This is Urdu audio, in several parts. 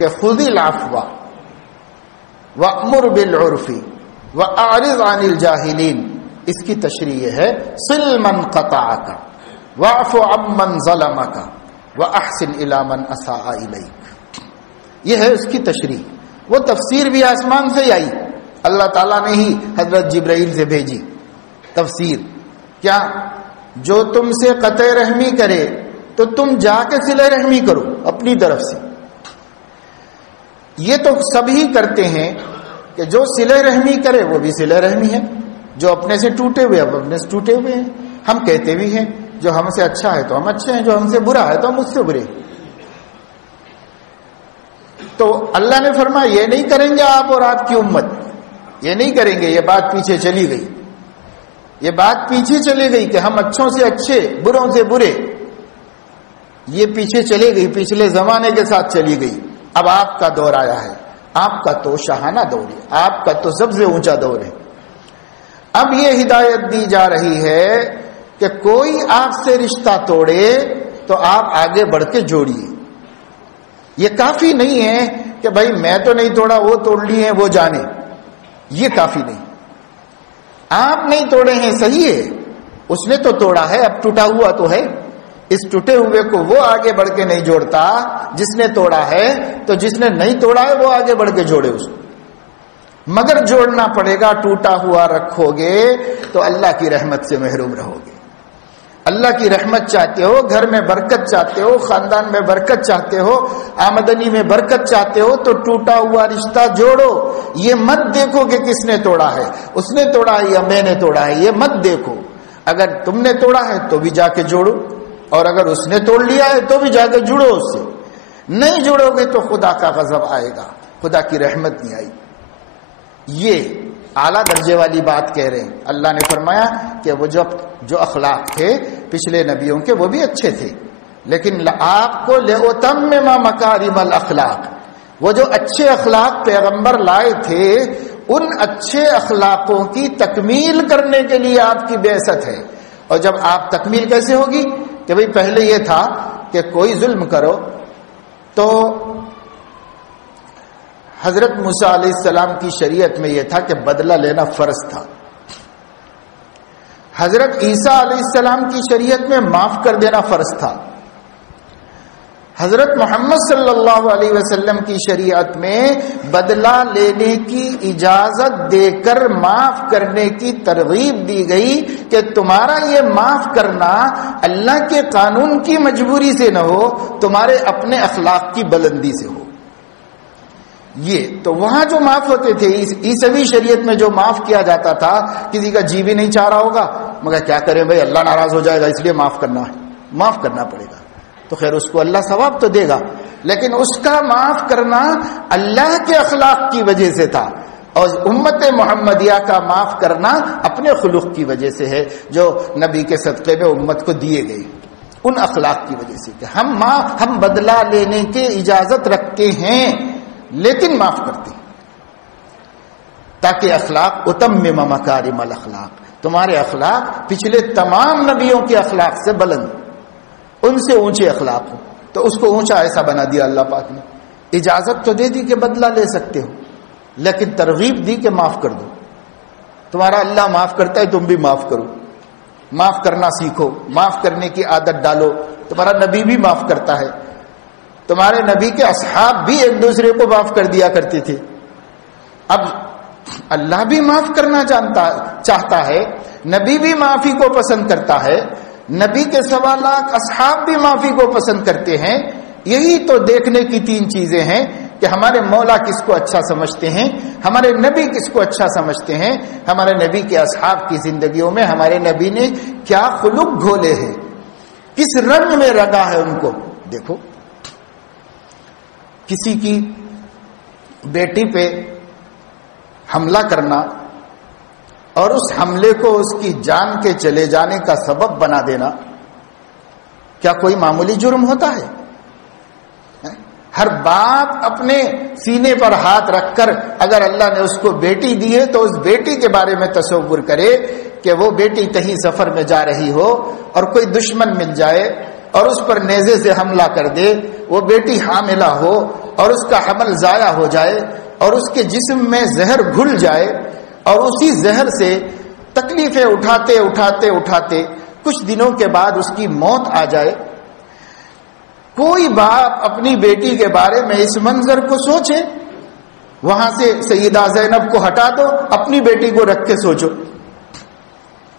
کہ خذ العفو وأمر بالعرف وأعرض عن الجاہلین، اس کی تشریح یہ ہے صل من قطعک واعف عمن ظلمک واحسن الی من اساء الیک، یہ ہے اس کی تشریح۔ وہ تفسیر بھی آسمان سے ہی آئی، اللہ تعالیٰ نے ہی حضرت جبرائیل سے بھیجی تفسیر۔ کیا؟ جو تم سے قطع رحمی کرے تو تم جا کے صلہ رحمی کرو اپنی طرف سے۔ یہ تو سب ہی کرتے ہیں کہ جو صلہ رحمی کرے وہ بھی صلہ رحمی ہے، جو اپنے سے ٹوٹے ہوئے اب اپنے سے ٹوٹے ہوئے ہیں۔ ہم کہتے بھی ہیں جو ہم سے اچھا ہے تو ہم اچھے ہیں، جو ہم سے برا ہے تو ہم اس سے برے۔ تو اللہ نے فرمایا یہ نہیں کریں گے آپ اور آپ کی امت، یہ نہیں کریں گے۔ یہ بات پیچھے چلی گئی، یہ بات پیچھے چلی گئی کہ ہم اچھوں سے اچھے بروں سے برے، یہ پیچھے چلی گئی، پچھلے زمانے کے ساتھ چلی گئی۔ اب آپ کا دور آیا ہے، آپ کا تو شاہانہ دور ہے، آپ کا تو سب سے اونچا دور ہے۔ اب یہ ہدایت دی جا رہی ہے کہ کوئی آپ سے رشتہ توڑے تو آپ آگے بڑھ کے جوڑیے۔ یہ کافی نہیں ہے کہ بھائی میں تو نہیں توڑا وہ توڑ لیے ہیں وہ جانے، یہ کافی نہیں۔ آپ نہیں توڑے ہیں صحیح ہے، اس نے تو توڑا ہے، اب ٹوٹا ہوا تو ہے، اس ٹوٹے ہوئے کو وہ آگے بڑھ کے نہیں جوڑتا جس نے توڑا ہے، تو جس نے نہیں توڑا ہے وہ آگے بڑھ کے جوڑے اس کو۔ مگر جوڑنا پڑے گا، ٹوٹا ہوا رکھو گے تو اللہ کی رحمت سے محروم رہو گے۔ اللہ کی رحمت چاہتے ہو، گھر میں برکت چاہتے ہو، خاندان میں برکت چاہتے ہو، آمدنی میں برکت چاہتے ہو تو ٹوٹا ہوا رشتہ جوڑو۔ یہ مت دیکھو کہ کس نے توڑا ہے، اس نے توڑا ہے یا میں نے توڑا ہے، یہ مت دیکھو۔ اگر تم نے توڑا ہے تو بھی جا کے جوڑو، اور اگر اس نے توڑ لیا ہے تو بھی جا کے جڑو اس سے۔ نہیں جڑو گے تو خدا کا غضب آئے گا، خدا کی رحمت نہیں آئی۔ یہ اعلیٰ درجے والی بات کہہ رہے ہیں۔ اللہ نے فرمایا کہ وہ جو اخلاق تھے پچھلے نبیوں کے وہ بھی اچھے تھے، لیکن آپ کو لِأُتَمِّمَ مَكَارِمَ الْأَخْلَاقِ، وہ جو اچھے اخلاق پیغمبر لائے تھے ان اچھے اخلاقوں کی تکمیل کرنے کے لیے آپ کی بعثت ہے۔ اور جب آپ تکمیل کیسے ہوگی کہ بھئی پہلے یہ تھا کہ کوئی ظلم کرو تو حضرت موسیٰ علیہ السلام کی شریعت میں یہ تھا کہ بدلہ لینا فرض تھا۔ حضرت عیسیٰ علیہ السلام کی شریعت میں معاف کر دینا فرض تھا۔ حضرت محمد صلی اللہ علیہ وسلم کی شریعت میں بدلہ لینے کی اجازت دے کر معاف کرنے کی ترغیب دی گئی کہ تمہارا یہ معاف کرنا اللہ کے قانون کی مجبوری سے نہ ہو، تمہارے اپنے اخلاق کی بلندی سے ہو۔ یہ تو وہاں جو معاف ہوتے تھے عیسوی شریعت میں جو معاف کیا جاتا تھا، کسی کا جی بھی نہیں چاہ رہا ہوگا مگر کیا کریں بھائی اللہ ناراض ہو جائے گا اس لیے معاف کرنا ہے، معاف کرنا پڑے گا، تو خیر اس کو اللہ ثواب تو دے گا، لیکن اس کا معاف کرنا اللہ کے اخلاق کی وجہ سے تھا، اور امت محمدیہ کا معاف کرنا اپنے خلق کی وجہ سے ہے جو نبی کے صدقے میں امت کو دیے گئے، ان اخلاق کی وجہ سے کہ ہم بدلہ لینے کی اجازت رکھتے ہیں لیکن معاف کرتے ہیں تاکہ اخلاق اتمم مکارم الاخلاق، تمہارے اخلاق پچھلے تمام نبیوں کے اخلاق سے بلند، ان سے اونچے اخلاق ہو۔ تو اس کو اونچا ایسا بنا دیا اللہ پاک نے۔ اجازت تو دے دی کہ بدلہ لے سکتے ہو، لیکن ترغیب دی کہ معاف کر دو۔ تمہارا اللہ معاف کرتا ہے، تم بھی معاف کرو، معاف کرنا سیکھو، معاف کرنے کی عادت ڈالو۔ تمہارا نبی بھی معاف کرتا ہے، تمہارے نبی کے اصحاب بھی ایک دوسرے کو معاف کر دیا کرتے تھے۔ اب اللہ بھی معاف کرنا چاہتا ہے، نبی بھی معافی کو پسند کرتا ہے، نبی کے 1.25 لاکھ اصحاب بھی معافی کو پسند کرتے ہیں۔ یہی تو دیکھنے کی 3 چیزیں ہیں کہ ہمارے مولا کس کو اچھا سمجھتے ہیں، ہمارے نبی کس کو اچھا سمجھتے ہیں، ہمارے نبی کے اصحاب کی زندگیوں میں ہمارے نبی نے کیا خلق گھولے ہیں، کس رنگ میں رنگا ہے ان کو دیکھو۔ کسی کی بیٹی پہ حملہ کرنا اور اس حملے کو اس کی جان کے چلے جانے کا سبب بنا دینا کیا کوئی معمولی جرم ہوتا ہے؟ ہر بات اپنے سینے پر ہاتھ رکھ کر اگر اللہ نے اس کو بیٹی دی ہے تو اس بیٹی کے بارے میں تصور کرے کہ وہ بیٹی کہیں سفر میں جا رہی ہو اور کوئی دشمن مل جائے اور اس پر نیزے سے حملہ کر دے، وہ بیٹی حاملہ ہو اور اس کا حمل ضائع ہو جائے اور اس کے جسم میں زہر گھل جائے اور اسی زہر سے تکلیفیں اٹھاتے اٹھاتے اٹھاتے کچھ دنوں کے بعد اس کی موت آ جائے. کوئی باپ اپنی بیٹی کے بارے میں اس منظر کو سوچے. وہاں سے سیدہ زینب کو ہٹا دو, اپنی بیٹی کو رکھ کے سوچو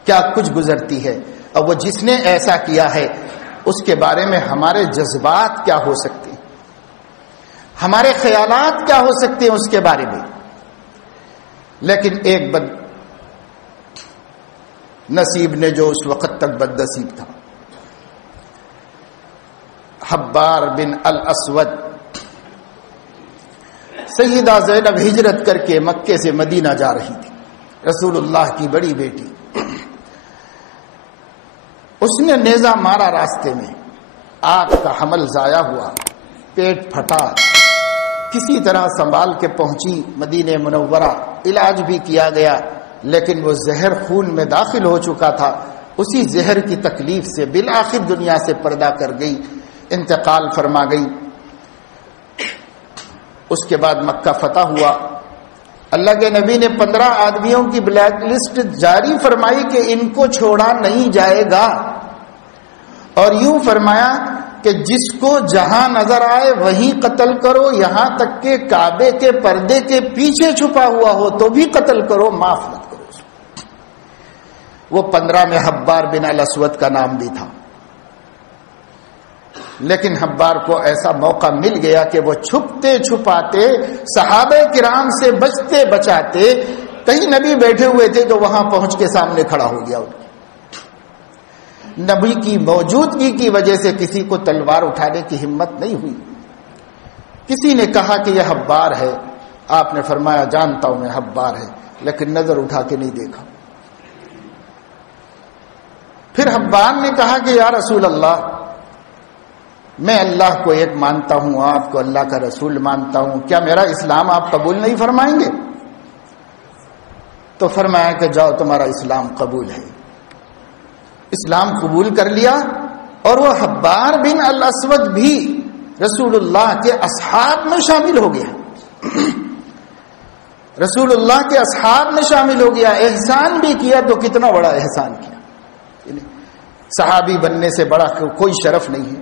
کیا کچھ گزرتی ہے. اور وہ جس نے ایسا کیا ہے اس کے بارے میں ہمارے جذبات کیا ہو سکتے ہیں, ہمارے خیالات کیا ہو سکتے ہیں اس کے بارے میں. لیکن ایک بد نصیب نے, جو اس وقت تک بد نصیب تھا, حبار بن الاسود, سیدہ زینب ہجرت کر کے مکے سے مدینہ جا رہی تھی, رسول اللہ کی بڑی بیٹی. اس نے نیزہ مارا راستے میں, آپ کا حمل ضائع ہوا, پیٹ پھٹا, کسی طرح سنبھال کے پہنچی مدینہ منورہ, علاج بھی کیا گیا لیکن وہ زہر خون میں داخل ہو چکا تھا. اسی زہر کی تکلیف سے بالآخر دنیا سے پردہ کر گئی, انتقال فرما گئی. اس کے بعد مکہ فتح ہوا. اللہ کے نبی نے 15 آدمیوں کی بلیک لسٹ جاری فرمائی کہ ان کو چھوڑا نہیں جائے گا, اور یوں فرمایا کہ جس کو جہاں نظر آئے وہیں قتل کرو, یہاں تک کہ کعبے کے پردے کے پیچھے چھپا ہوا ہو تو بھی قتل کرو, معاف مت کرو. وہ 15 میں حبار بن الاسود کا نام بھی تھا. لیکن حبار کو ایسا موقع مل گیا کہ وہ چھپتے چھپاتے صحابہ کرام سے بچتے بچاتے, کہیں نبی بیٹھے ہوئے تھے تو وہاں پہنچ کے سامنے کھڑا ہو گیا. نبی کی موجودگی کی وجہ سے کسی کو تلوار اٹھانے کی ہمت نہیں ہوئی. کسی نے کہا کہ یہ حبار ہے, آپ نے فرمایا جانتا ہوں میں حبار ہے, لیکن نظر اٹھا کے نہیں دیکھا. پھر حبار نے کہا کہ یا رسول اللہ, میں اللہ کو ایک مانتا ہوں, آپ کو اللہ کا رسول مانتا ہوں, کیا میرا اسلام آپ قبول نہیں فرمائیں گے؟ تو فرمایا کہ جاؤ تمہارا اسلام قبول ہے. اسلام قبول کر لیا, اور وہ حبار بن الاسود بھی رسول اللہ کے اصحاب میں شامل ہو گیا. رسول اللہ کے اصحاب میں شامل ہو گیا. احسان بھی کیا تو کتنا بڑا احسان کیا. صحابی بننے سے بڑا کوئی شرف نہیں ہے,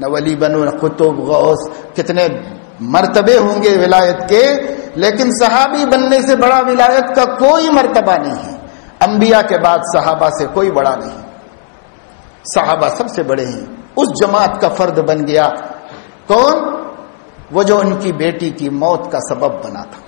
نہ ولی بنو نہ قطب غوث, کتنے مرتبے ہوں گے ولایت کے, لیکن صحابی بننے سے بڑا ولایت کا کوئی مرتبہ نہیں ہے. انبیاء کے بعد صحابہ سے کوئی بڑا نہیں, صحابہ سب سے بڑے ہیں. اس جماعت کا فرد بن گیا کون؟ وہ جو ان کی بیٹی کی موت کا سبب بنا تھا.